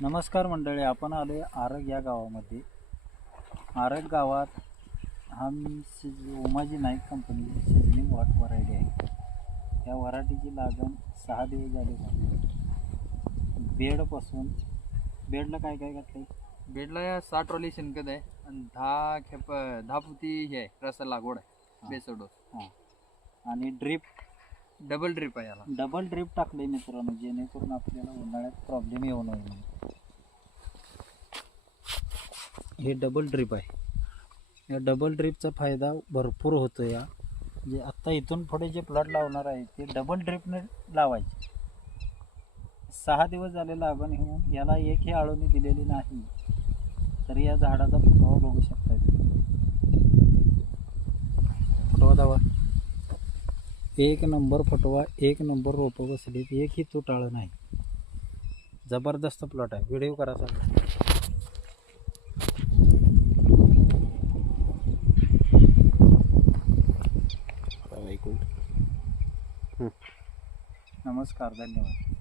नमस्कार मंडळी, आपण आले आरग या गावामध्ये. आरग गावात उमाजी नाईक कंपनीची सिझनिंग वॉट व्हरायटी आहे. त्या व्हरायटीची लागण 6 दिवस झाले. बेडपासून बेडला काय काय घातलं आहे? बेडला 60 ट्रॉली शेणखत आहे आणि 10 पोती हे आहे रसा लागवड आहे बेसड डोस. हां, आणि ड्रीप डबल ड्रिप आहे याला. डबल ड्रीप टाकले मित्रांनो, जेणेकरून आपल्याला उन्हाळ्यात प्रॉब्लेम येऊ नये म्हणून. हे डबल ड्रीप आहे. या डबल ड्रीपचा फायदा भरपूर होतो. या जे आत्ता इथून पुढे जे प्लॉट लावणार आहे ते डबल ड्रीपने लावायचे. 6 दिवस झाले लागण घेऊन, याला एकही आळवणी दिलेली नाही. तर या झाडाचा फुटवा बघू शकता. फुटवा दावा, एक नंबर फुटवा, एक नंबर रोपं बसली, एकही तुटाळं नाही. जबरदस्त प्लॉट आहे. व्हिडिओ करा सगळं. नमस्कार, धन्यवाद.